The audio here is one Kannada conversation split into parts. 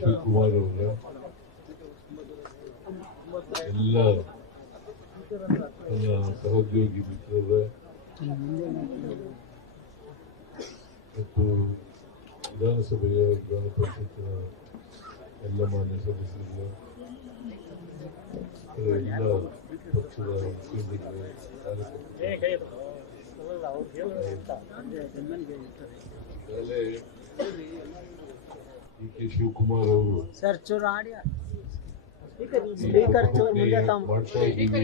ಶಿವಕುಮಾರ್ ಅವರ ಎಲ್ಲ ನನ್ನ ಸಹೋದ್ಯೋಗಿ ಮಿತ್ರರ ಮತ್ತು ವಿಧಾನಸಭೆಯ ವಿಧಾನ ಪರಿಷತ್ತಿನ ಎಲ್ಲ ಮಾನ್ಯ ಸದಸ್ಯರು, ಎಲ್ಲ ಪಕ್ಷದ ಮುಖಂಡರಿಗೆ, ಡಿ.ಕೆ. ಶಿವಕುಮಾರ್ ಅವರು ಮಾಡ್ತಾ ಇದ್ದೀವಿ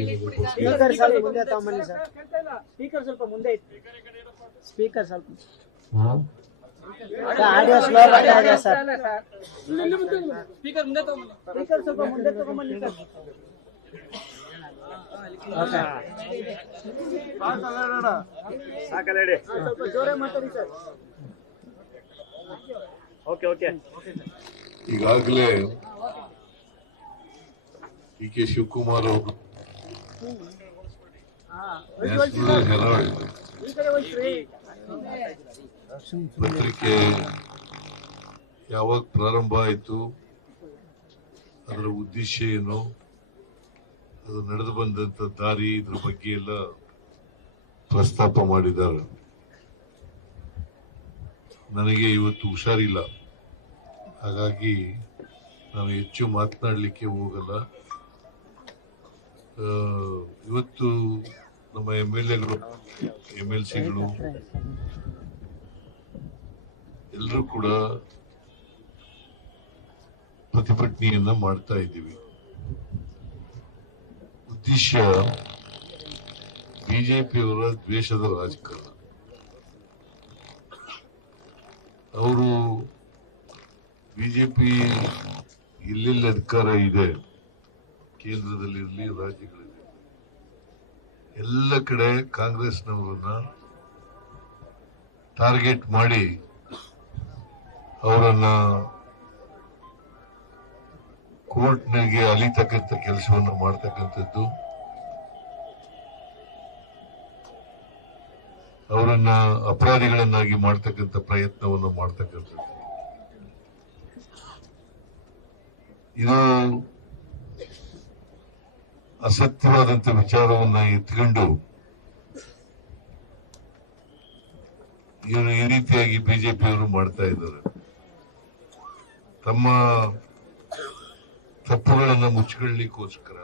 ಆಡಿಯೋ ಸ್ಲೋ ಬರ್ತಾ ಇದೆ ಸರ್. ಈಗಾಗಲೇ ಡಿ.ಕೆ. ಶಿವಕುಮಾರ್ ಅವರು ನ್ಯಾಷನಲ್ ಹೆರಾಲ್ಡ್ ಪತ್ರಿಕೆ ಯಾವಾಗ ಪ್ರಾರಂಭ ಆಯಿತು, ಅದರ ಉದ್ದೇಶ ಏನು, ಅದು ನಡೆದು ಬಂದಂತ ದಾರಿ, ಇದ್ರ ಬಗ್ಗೆ ಎಲ್ಲ ಪ್ರಸ್ತಾಪ ಮಾಡಿದ್ದಾರೆ. ನನಗೆ ಇವತ್ತು ಹುಷಾರಿಲ್ಲ, ಹಾಗಾಗಿ ನಾನು ಹೆಚ್ಚು ಮಾತನಾಡಲಿಕ್ಕೆ ಹೋಗಲ್ಲ. ಇವತ್ತು ನಮ್ಮ MLAಗಳು, MLCಗಳು ಎಲ್ಲರೂ ಕೂಡ ಪ್ರತಿಭಟನೆಯನ್ನ ಮಾಡ್ತಾ ಇದ್ದೀವಿ. ಉದ್ದೇಶ ಬಿಜೆಪಿಯವರ ದ್ವೇಷದ ರಾಜಕಾರಣ. ಅವರು ಬಿಜೆಪಿ ಎಲ್ಲೆಲ್ಲಿ ಅಧಿಕಾರ ಇದೆ, ಕೇಂದ್ರದಲ್ಲಿರಲಿ ರಾಜ್ಯಗಳಲ್ಲಿ, ಎಲ್ಲ ಕಡೆ ಕಾಂಗ್ರೆಸ್ನವರನ್ನ ಟಾರ್ಗೆಟ್ ಮಾಡಿ ಅವರನ್ನ ಕೋರ್ಟ್ನಿಗೆ ಅಲಿತಕ್ಕಂಥ ಕೆಲಸವನ್ನು ಮಾಡ್ತಕ್ಕಂಥದ್ದು, ಅವರನ್ನ ಅಪರಾಧಿಗಳನ್ನಾಗಿ ಮಾಡ್ತಕ್ಕಂಥ ಪ್ರಯತ್ನವನ್ನು ಮಾಡ್ತಕ್ಕಂಥದ್ದು. ಇದು ಅಸತ್ಯವಾದಂತ ವಿಚಾರವನ್ನ ಎತ್ಕೊಂಡು ಇವರು ಈ ರೀತಿಯಾಗಿ ಬಿಜೆಪಿಯವರು ಮಾಡ್ತಾ ಇದ್ದಾರೆ. ತಮ್ಮ ತಪ್ಪುಗಳನ್ನು ಮುಚ್ಚಿಕೊಳ್ಳಲಿಕ್ಕೋಸ್ಕರ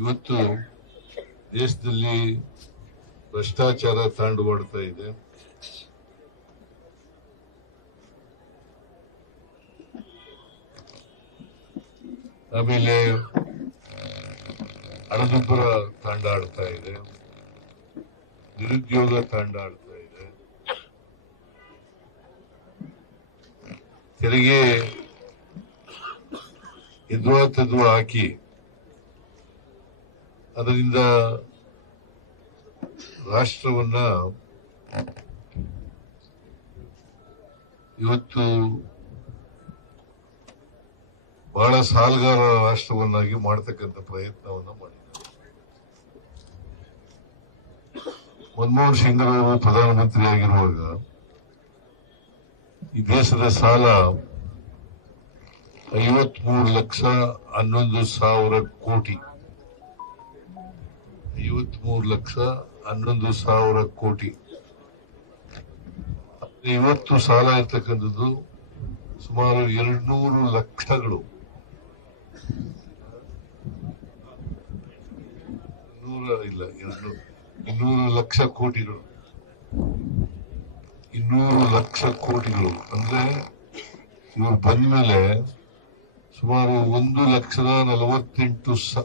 ಇವತ್ತು ದೇಶದಲ್ಲಿ ಭ್ರಷ್ಟಾಚಾರ ತಾಂಡವಾಡ್ತಾ ಇದೆ. ಆಮೇಲೆ ಹಣದುಬ್ಬರ ತಾಂಡ ಆಡ್ತಾ ಇದೆ, ನಿರುದ್ಯೋಗ ತಾಂಡ ಆಡ್ತಾ ಇದೆ, ತೆರಿಗೆ ಎದ್ವಾ ಹಾಕಿ ಅದರಿಂದ ರಾಷ್ಟ್ರವನ್ನ ಇವತ್ತು ಬಹಳ ಸಾಲಗಾರ ರಾಷ್ಟ್ರವನ್ನಾಗಿ ಮಾಡತಕ್ಕಂಥ ಪ್ರಯತ್ನವನ್ನ ಮಾಡಿದ್ದಾರೆ. ಮನಮೋಹನ್ ಸಿಂಗ್ ಅವರು ಪ್ರಧಾನಮಂತ್ರಿ ಆಗಿರುವಾಗ ಈ ದೇಶದ ಸಾಲ 53,11,000 ಕೋಟಿ, 53,11,000 ಕೋಟಿ. ಇವತ್ತು ಸಾಲ ಇರ್ತಕ್ಕಂಥದ್ದು ಸುಮಾರು 200 ಲಕ್ಷಗಳು, 200 ಲಕ್ಷ ಕೋಟಿಗಳು, 200 ಲಕ್ಷ ಕೋಟಿಗಳು. ಅಂದ್ರೆ ಇವರು ಬಂದ್ಮೇಲೆ ಸುಮಾರು 1,48,000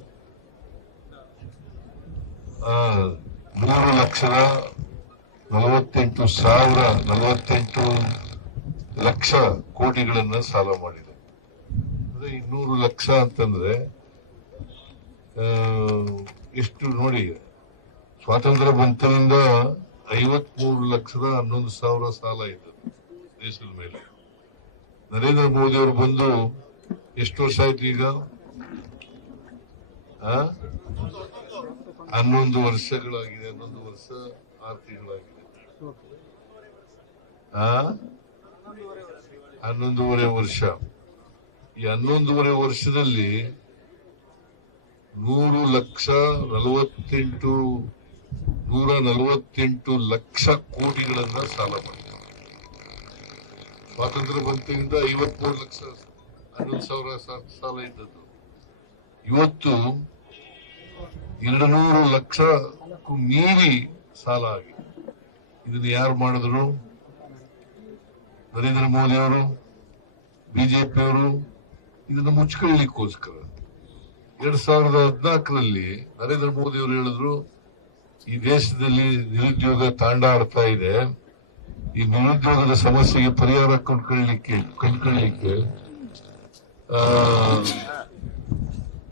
ಲಕ್ಷ ಕೋಟಿಗಳನ್ನ ಸಾಲ ಮಾಡಿದೆ. ಅಂದ್ರೆ 200 ಲಕ್ಷ ಅಂತಂದ್ರೆ ಎಷ್ಟು ನೋಡಿ. ಸ್ವಾತಂತ್ರ್ಯ ಬಂತನಿಂದ 53,11,000 ಸಾಲ ಇದೆ ದೇಶದ ಮೇಲೆ. ನರೇಂದ್ರ ಮೋದಿ ಅವರು ಬಂದು ಎಷ್ಟು ವರ್ಷ ಆಯ್ತು ಈಗ? 11 ವರ್ಷಗಳಾಗಿದೆ, 11 ವರ್ಷ 6 ತಿಂಗಳಾಗಿದೆ. 11.5 ವರ್ಷ. ಈ 11.5 ವರ್ಷದಲ್ಲಿ 148 ಲಕ್ಷ ಕೋಟಿಗಳನ್ನ ಸಾಲ ಮಾಡಿದ್ದಾರೆ. ಸ್ವಾತಂತ್ರ್ಯ ಬಂತಿಂದ 53 ಲಕ್ಷ 11,000 ಸಾಲ ಇದ್ದದ್ದು. ಇವತ್ತು 200 ಲಕ್ಷಕ್ಕೂ ಮೀರಿ ಸಾಲ ಆಗಿದೆ. ಇದನ್ನ ಯಾರು ಮಾಡಿದ್ರು? ನರೇಂದ್ರ ಮೋದಿ ಅವರು, ಬಿಜೆಪಿ ಅವರು ಇದನ್ನು ಮುಚ್ಕೊಳ್ಳಿಕ್ಕೋಸ್ಕರ 2014ರಲ್ಲಿ ನರೇಂದ್ರ ಮೋದಿ ಅವರು ಹೇಳಿದ್ರು, ಈ ದೇಶದಲ್ಲಿ ನಿರುದ್ಯೋಗ ತಾಂಡಾಡ್ತಾ ಇದೆ, ಈ ನಿರುದ್ಯೋಗದ ಸಮಸ್ಯೆಗೆ ಪರಿಹಾರ ಕಂಡುಕೊಳ್ಳಲಿಕ್ಕೆ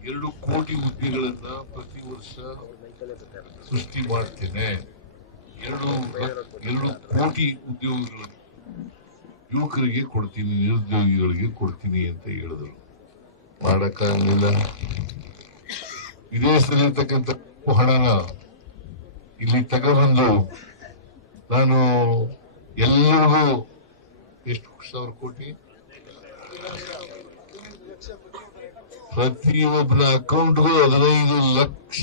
2 ಕೋಟಿ ಹುದ್ದೆಗಳನ್ನ ಪ್ರತಿ ವರ್ಷ ಸೃಷ್ಟಿ ಮಾಡ್ತೇನೆ. 2 ಕೋಟಿ ಉದ್ಯೋಗಗಳನ್ನು ಯುವಕರಿಗೆ ಕೊಡ್ತೀನಿ, ನಿರುದ್ಯೋಗಿಗಳಿಗೆ ಕೊಡ್ತೀನಿ ಅಂತ ಹೇಳಿದ್ರು. ಮಾಡಕ್ಕಾಗಲಿಲ್ಲ. ವಿದೇಶದಲ್ಲಿರ್ತಕ್ಕಂಥ ಹಣನ ಇಲ್ಲಿ ತಗೊಂಡ್ಬಂದು ನಾನು ಎಲ್ಲರಿಗೂ ಎಷ್ಟು 1,000 ಕೋಟಿ ಪ್ರತಿಯೊಬ್ಬನ ಅಕೌಂಟ್ಗೂ 15 ಲಕ್ಷ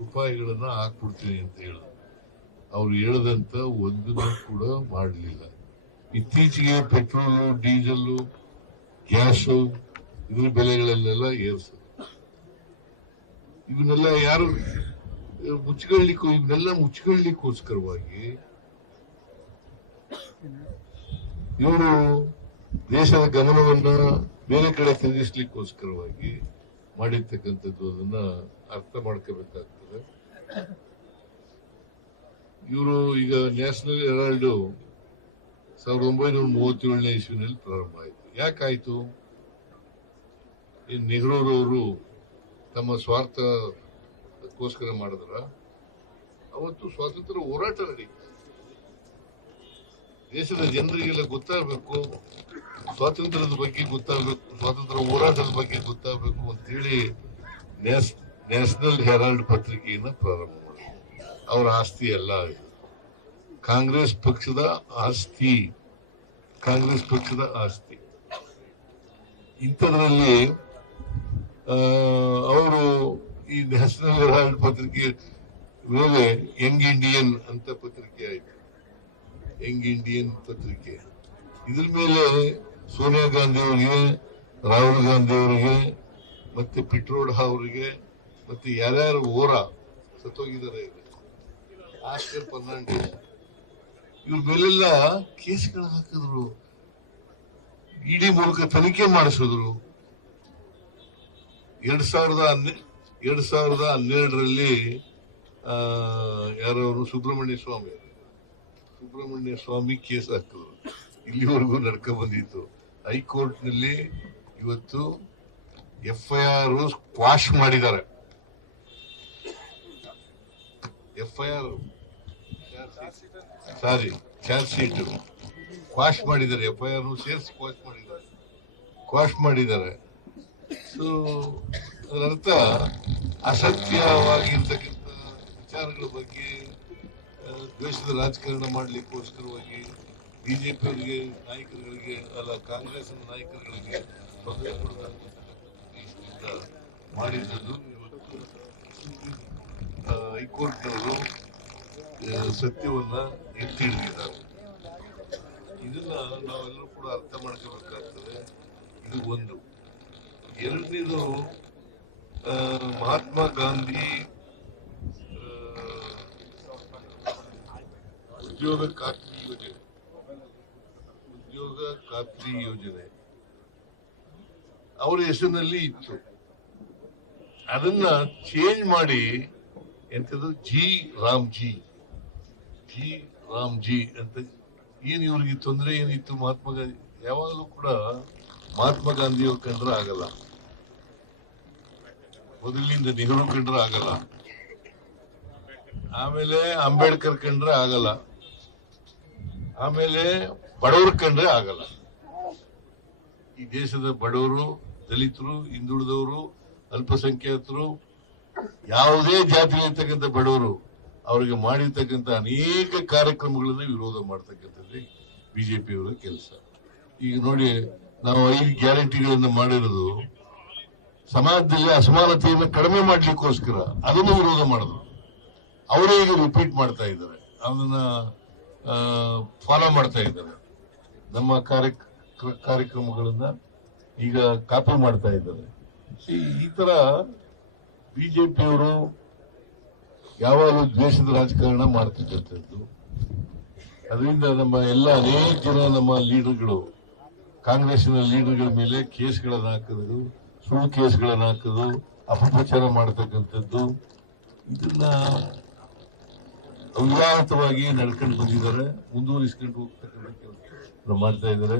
ರೂಪಾಯಿಗಳನ್ನ ಹಾಕ್ಬಿಡ್ತೀನಿ ಅಂತ ಹೇಳಿದ್ರು. ಅವ್ರು ಹೇಳದಂತ ಒಂದನ್ನು ಕೂಡ ಮಾಡಲಿಲ್ಲ. ಇತ್ತೀಚೆಗೆ ಪೆಟ್ರೋಲು, ಡೀಸೆಲ್, ಗ್ಯಾಸು ಇದ್ರ ಬೆಲೆಗಳನ್ನೆಲ್ಲ ಏರಿಸಿದ್ರು. ಇವನ್ನೆಲ್ಲ ಯಾರು ಮುಚ್ಚಿಕೊಳ್ಳಿಕ್ಕೋಸ್ಕರವಾಗಿ ಇವರು ದೇಶದ ಗಮನವನ್ನ ಬೇರೆ ಕಡೆ ತಿರುಗಿಸ್ಲಿಕ್ಕೋಸ್ಕರವಾಗಿ ಮಾಡಿರ್ತಕ್ಕಂಥದ್ದು. ಅದನ್ನ ಅರ್ಥ ಮಾಡ್ಕೋಬೇಕಾಗ್ತದೆ. ಇವರು ಈಗ ನ್ಯಾಷನಲ್ ಹೆರಾಲ್ಡ್ 1937ನೇ ಇಸ್ವಿನಲ್ಲಿ ಪ್ರಾರಂಭ ಆಯಿತು. ಯಾಕಾಯ್ತು? ನೆಹರೂರವರು ತಮ್ಮ ಸ್ವಾರ್ಥಕ್ಕೋಸ್ಕರ ಮಾಡಿದ್ರ? ಅವತ್ತು ಸ್ವಾತಂತ್ರ್ಯ ಹೋರಾಟ ನಡೀತು. ದೇಶದ ಜನರಿಗೆಲ್ಲ ಗೊತ್ತಾಗಬೇಕು, ಸ್ವಾತಂತ್ರ್ಯದ ಬಗ್ಗೆ ಗೊತ್ತಾಗಬೇಕು, ಸ್ವಾತಂತ್ರ್ಯ ಹೋರಾಟದ ಬಗ್ಗೆ ಗೊತ್ತಾಗಬೇಕು ಅಂತೇಳಿ ನ್ಯಾಷನಲ್ ಹೆರಾಲ್ಡ್ ಪತ್ರಿಕೆಯನ್ನ ಪ್ರಾರಂಭ ಮಾಡಿದ್ರು. ಅವರ ಆಸ್ತಿ ಅಲ್ಲ ಇದು, ಕಾಂಗ್ರೆಸ್ ಪಕ್ಷದ ಆಸ್ತಿ. ಇಂಥದ್ರಲ್ಲಿ ಅವರು ಈ ನ್ಯಾಷನಲ್ ಹೆರಾಲ್ಡ್ ಪತ್ರಿಕೆ ಮೇಲೆ ಯಂಗ್ ಇಂಡಿಯನ್ ಅಂತ ಪತ್ರಿಕೆ ಆಯ್ತು. ಯಂಗ್ ಇಂಡಿಯನ್ ಪತ್ರಿಕೆ ಇದ್ರ ಮೇಲೆ ಸೋನಿಯಾ ಗಾಂಧಿ ಅವರಿಗೆ, ರಾಹುಲ್ ಗಾಂಧಿ ಅವರಿಗೆ, ಮತ್ತೆ ಪಿಟ್ರೋಡಾ ಅವರಿಗೆ, ಮತ್ತೆ ಯಾರ್ಯಾರು ಸತ್ತೋಗಿದ್ದಾರೆ, ಆಸ್ಕರ್ ಫರ್ನಾಂಡಿಸ್, ಇವ್ರ ಮೇಲೆಲ್ಲ ಕೇಸ್ಗಳು ಹಾಕಿದ್ರು. ಇಡಿ ಮೂಲಕ ತನಿಖೆ ಮಾಡಿಸಿದ್ರು. 2012ರಲ್ಲಿ ಯಾರವರು ಸುಬ್ರಹ್ಮಣ್ಯ ಸ್ವಾಮಿ ಕೇಸ್ ಹಾಕಿದ್ರು. ಇಲ್ಲಿವರೆಗೂ ನಡ್ಕ ಬಂದಿತ್ತು. ಹೈಕೋರ್ಟ್ ನಲ್ಲಿ ಇವತ್ತು FIR ಕ್ವಾಶ್ ಮಾಡಿದ್ದಾರೆ. ಚಾರ್ಜ್ ಶೀಟ್ ಕ್ವಾಶ್ ಮಾಡಿದ್ದಾರೆ. FIR ಸೇರಿಸಿ ಕ್ವಾಶ್ ಮಾಡಿದ್ದಾರೆ. ಸೊ ಅದರರ್ಥ ಅಸತ್ಯವಾಗಿರ್ತಕ್ಕಂಥ ವಿಚಾರಗಳ ಬಗ್ಗೆ ದ್ವೇಷದ ರಾಜಕಾರಣ ಮಾಡಲಿಕ್ಕೋಸ್ಕರವಾಗಿ ಬಿಜೆಪಿ ಅವರಿಗೆ ನಾಯಕರುಗಳಿಗೆ ಕಾಂಗ್ರೆಸ್ ನಾಯಕರುಗಳಿಗೆ ತೊಂದರೆ ಕೊಡೋದ್ರಿಂದ ಮಾಡಿದ್ದು. ಇವತ್ತು ಹೈಕೋರ್ಟ್ನವರು ಸತ್ಯವನ್ನ ಎತ್ತಿ ಹಿಡಿದಿದ್ದಾರೆ. ಇದನ್ನ ನಾವೆಲ್ಲರೂ ಕೂಡ ಅರ್ಥ ಮಾಡ್ಕೋಬೇಕಾಗ್ತದೆ. ಇದು ಒಂದು. ಎರಡನೇದು, ಮಹಾತ್ಮ ಗಾಂಧಿ ಉದ್ಯೋಗ ಖಾತ್ರಿ ಯೋಜನೆ ಅವರ ಹೆಸರಿನಲ್ಲಿ ಇತ್ತು. ಅದನ್ನ ಚೇಂಜ್ ಮಾಡಿ ಎಂತದ್ದು ಜಿ ರಾಮ್ಜಿ ಅಂತ. ಏನ್ ಇವ್ರಿಗೆ ತೊಂದರೆ ಏನಿತ್ತು? ಮಹಾತ್ಮ ಗಾಂಧಿ ಯಾವಾಗಲೂ ಕೂಡ ಮಹಾತ್ಮ ಗಾಂಧಿ ಅವ್ರು ಕಂಡ್ರೆ ಆಗಲ್ಲ, ಮೊದಲಿನಿಂದ ನೆಹರು ಕಂಡ್ರೆ ಆಗಲ್ಲ, ಆಮೇಲೆ ಅಂಬೇಡ್ಕರ್ ಕಂಡ್ರೆ ಆಗಲ್ಲ, ಆಮೇಲೆ ಬಡವರು ಕಂಡ್ರೆ ಆಗಲ್ಲ. ಈ ದೇಶದ ಬಡವರು, ದಲಿತರು, ಹಿಂದುಳಿದವರು, ಅಲ್ಪಸಂಖ್ಯಾತರು, ಯಾವುದೇ ಜಾತಿ ಇರ್ತಕ್ಕಂಥ ಬಡವರು ಅವರಿಗೆ ಮಾಡಿರ್ತಕ್ಕಂಥ ಅನೇಕ ಕಾರ್ಯಕ್ರಮಗಳನ್ನ ವಿರೋಧ ಮಾಡ್ತಕ್ಕಂಥದ್ದು ಬಿಜೆಪಿಯವರ ಕೆಲಸ. ಈಗ ನೋಡಿ, ನಾವು 5 ಗ್ಯಾರಂಟಿಗಳನ್ನು ಮಾಡಿರೋದು ಸಮಾಜದಲ್ಲಿ ಅಸಮಾನತೆಯನ್ನು ಕಡಿಮೆ ಮಾಡ್ಲಿಕ್ಕೋಸ್ಕರ, ಅದನ್ನು ವಿರೋಧ ಮಾಡಿದ್ರು. ಅವರೇ ಈಗ ರಿಪೀಟ್ ಮಾಡ್ತಾ ಇದ್ದಾರೆ, ಅದನ್ನ ಫಾಲೋ ಮಾಡ್ತಾ ಇದ್ದಾರೆ. ನಮ್ಮ ಕಾರ್ಯಕ್ರಮಗಳನ್ನ ಈಗ ಕಾಪಿ ಮಾಡ್ತಾ ಇದ್ದಾರೆ. ಈ ತರ ಬಿಜೆಪಿಯವರು ಯಾವಾಗಲೂ ದ್ವೇಷದ ರಾಜಕಾರಣ ಮಾಡ್ತಿದ್ದಂಥದ್ದು. ಅದರಿಂದ ನಮ್ಮ ಅನೇಕ ಜನ ನಮ್ಮ ಲೀಡರ್ಗಳು, ಕಾಂಗ್ರೆಸ್ನ ಲೀಡರ್ಗಳ ಮೇಲೆ ಕೇಸ್ಗಳನ್ನು ಹಾಕಿದ್ರು, ಸುಳ್ಳು ಕೇಸ್ಗಳನ್ನು ಹಾಕೋದು, ಅಪಪ್ರಚಾರ ಮಾಡತಕ್ಕಂಥದ್ದು, ಇದನ್ನ ಅವಿವಾಹಿತವಾಗಿ ನಡ್ಕೊಂಡು ಬಂದಿದ್ದಾರೆ, ಮುಂದುವರಿಸಿಕೊಂಡು ಹೋಗ್ತಕ್ಕಂಥ ಕೆಲಸ ಮಾಡ್ತಾ ಇದ್ದಾರೆ.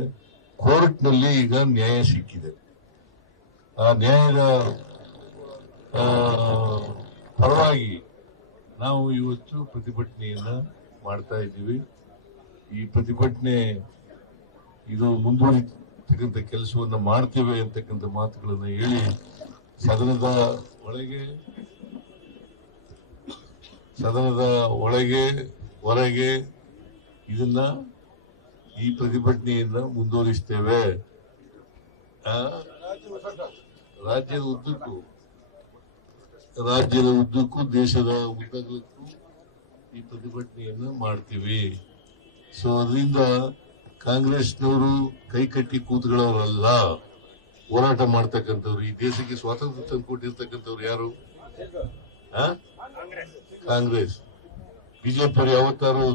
ಕೋರ್ಟ್ನಲ್ಲಿ ಈಗ ನ್ಯಾಯ ಸಿಕ್ಕಿದೆ. ಆ ನ್ಯಾಯದ ಪರವಾಗಿ ನಾವು ಇವತ್ತು ಪ್ರತಿಭಟನೆಯನ್ನ ಮಾಡ್ತಾ ಇದ್ದೀವಿ. ಈ ಪ್ರತಿಭಟನೆ ಇದು ಮುಂದುವರಿತಕ್ಕಂಥ ಕೆಲಸವನ್ನ ಮಾಡ್ತೇವೆ ಅಂತಕ್ಕಂಥ ಮಾತುಗಳನ್ನು ಹೇಳಿ ಸದನದ ಒಳಗೆ ಹೊರಗೆ ಇದನ್ನ ಈ ಪ್ರತಿಭಟನೆಯನ್ನ ಮುಂದುವರಿಸ್ತೇವೆ. ರಾಜ್ಯದ ಉದ್ದಕ್ಕೂ ದೇಶದ ಉದ್ದಗಲಕ್ಕೂ ಈ ಪ್ರತಿಭಟನೆಯನ್ನ ಮಾಡ್ತೀವಿ. ಸೊ ಅದರಿಂದ ಕಾಂಗ್ರೆಸ್ನವರು ಕೈ ಕಟ್ಟಿ ಕೂತ್ಗಳವರಲ್ಲ, ಹೋರಾಟ ಮಾಡ್ತಕ್ಕಂಥವ್ರು. ಈ ದೇಶಕ್ಕೆ ಸ್ವಾತಂತ್ರ್ಯ ತಂದುಕೊಟ್ಟಿರ್ತಕ್ಕಂಥವ್ರು ಯಾರು? ಕಾಂಗ್ರೆಸ್. ಬಿಜೆಪಿಯವರು ಯಾವತ್ತಾರು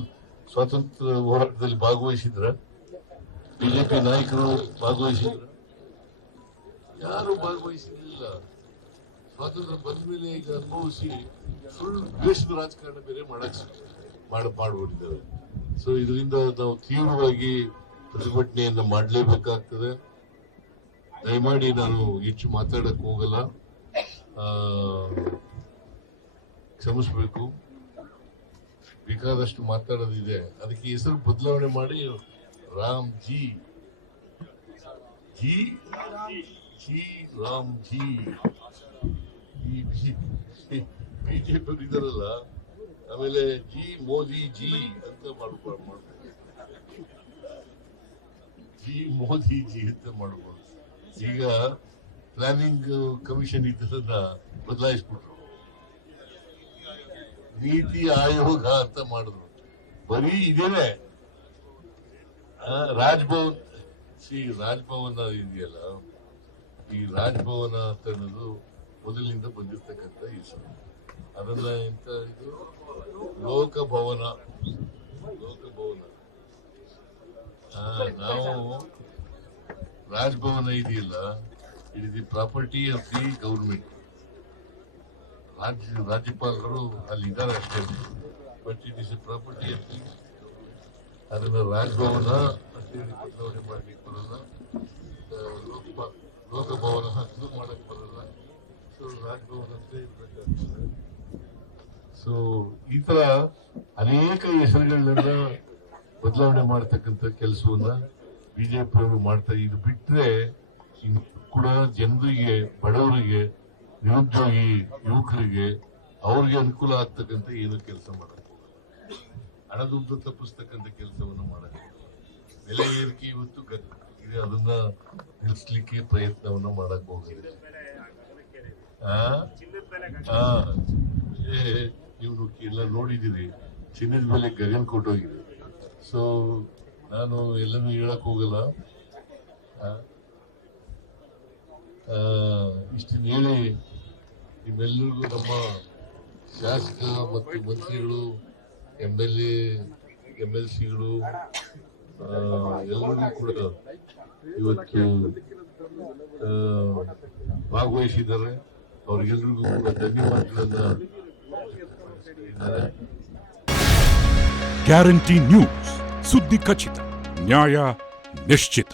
ಸ್ವಾತಂತ್ರ್ಯ ಹೋರಾಟದಲ್ಲಿ ಭಾಗವಹಿಸಿದ್ರ? ಬಿಜೆಪಿ ನಾಯಕರು ಭಾಗವಹಿಸಿದ್ರ? ಯಾರು ಭಾಗವಹಿಸಿರಲಿಲ್ಲ. ಸ್ವಾತಂತ್ರ್ಯ ಬಂದ ಮೇಲೆ ಈಗ ಅನುಭವಿಸಿ ಸುಳ್ಳು ದ್ವೇಷದ ರಾಜಕಾರಣ ಬೇರೆ ಮಾಡ್ಬಿಟ್ಟಿದ್ದಾರೆ. ಸೊ ಇದರಿಂದ ನಾವು ತೀವ್ರವಾಗಿ ಪ್ರತಿಭಟನೆಯನ್ನ ಮಾಡಲೇಬೇಕಾಗ್ತದೆ. ದಯಮಾಡಿ ನಾನು ಹೆಚ್ಚು ಮಾತಾಡಕ್ ಹೋಗಲ್ಲ, ಕ್ಷಮಿಸಬೇಕು. ಬೇಕಾದಷ್ಟು ಮಾತಾಡೋದಿದೆ. ಅದಕ್ಕೆ ಹೆಸರು ಬದಲಾವಣೆ ಮಾಡಿ ರಾಮ್ ಜಿ ರಾಮ್ ಜಿ. ಈ ಬಿಜೆಪಿ ಇದಾರಲ್ಲ, ಆಮೇಲೆ ಮೋದಿ ಜಿ ಅಂತ ಮಾಡ್ಬೋದು, ಮೋದಿ ಜಿ ಅಂತ ಮಾಡ್ಬೋದು. ಈಗ ಪ್ಲಾನಿಂಗ್ ಕಮಿಷನ್ ಇದ್ದದನ್ನ ಬದಲಾಯಿಸ್ಬಿಟ್ರು, ನೀತಿ ಆಯೋಗ ಅಂತ ಮಾಡಿದ್ರು. ಬರೀ ಇದೇನೆ. ರಾಜ್ಭವನ ಇದೆಯಲ್ಲ, ಈ ರಾಜ್ಭವನ ಅಂತ ಅನ್ನೋದು ಮೊದಲಿನಿಂದ ಬಂದಿರತಕ್ಕಂಥ ಹೆಸರು. ಅದನ್ನ ಎಂತ ಇದು ಲೋಕಭವನ. ನಾವು ರಾಜ್ಭವನ ಇದೆಯಲ್ಲ, it is the property of the government. ರಾಜ್ಯಪಾಲರು ಅಲ್ಲಿ ಇದ್ದಾರೆ ಅಷ್ಟೇ, but it is A property of the. ಅದನ್ನ ರಾಜ್ಭವನ ಅಷ್ಟೇ ಬದಲಾವಣೆ ಮಾಡ್ಲಿಕ್ಕೆ ಬರಲ್ಲ, ಲೋಕಭವನ ಅದು ಮಾಡಕ್ ಬರಲ್ಲ. ಸೊ ರಾಜ್ಭವನ ಅಂತ ಇರ್ಬೇಕಾಗ್ತದೆ. ಸೊ ಈ ತರ ಅನೇಕ ಹೆಸರುಗಳನ್ನ ಬದಲಾವಣೆ ಮಾಡತಕ್ಕಂಥ ಕೆಲಸವನ್ನ ಬಿಜೆಪಿಯವರು ಮಾಡ್ತಾ. ಇದು ಬಿಟ್ರೆ ಇನ್ನು ಕೂಡ ಜನರಿಗೆ, ಬಡವರಿಗೆ, ನಿರುದ್ಯೋಗಿ ಯುವಕರಿಗೆ ಅವ್ರಿಗೆ ಅನುಕೂಲ ಆಗ್ತಕ್ಕಂಥ ಏನು ಕೆಲಸ ಮಾಡಕ್ ಹೋಗಲ್ಲ. ಹಣದುಬ್ಬರ ತಪ್ಪಿಸ್ತಕ್ಕಂಥ ಕೆಲಸವನ್ನು ಮಾಡಕ್ ಹೋಗಲ್ಲ. ಬೆಲೆ ಏರಿಕೆ ಇವತ್ತು ಇದೆ, ಅದನ್ನ ನಿಲ್ಲಿಸಲಿಕ್ಕೆ ಪ್ರಯತ್ನವನ್ನ ಮಾಡಕ್ ಹೋಗಿದೆ. ನೀವು ಎಲ್ಲ ನೋಡಿದಿರಿ, ಚಿನ್ನದ ಬೆಲೆ ಗಗನ ಕೊಟ್ಟೋಗಿದೆ. ಸೊ ನಾನು ಎಲ್ಲನೂ ಹೇಳಕ್ ಹೋಗಲ್ಲ. ಇಷ್ಟನ್ನ ಹೇಳಿ ನಿಮ್ಮೆಲ್ಲರಿಗೂ ನಮ್ಮ ಶಾಸಕ ಮತ್ತು ಮಂತ್ರಿಗಳು, MLCಗಳು ಎಲ್ಲರಿಗೂ ಕೂಡ ಇವತ್ತು ಭಾಗವಹಿಸಿದ್ದಾರೆ. ಅವ್ರಿಗೆಲ್ರಿಗೂ ಕೂಡ ಧನ್ಯವಾದಗಳನ್ನ. ಗ್ಯಾರಂಟಿ ನ್ಯೂಸ್, ಸುದ್ದಿ ಖಚಿತ, ನ್ಯಾಯ ನಿಶ್ಚಿತ.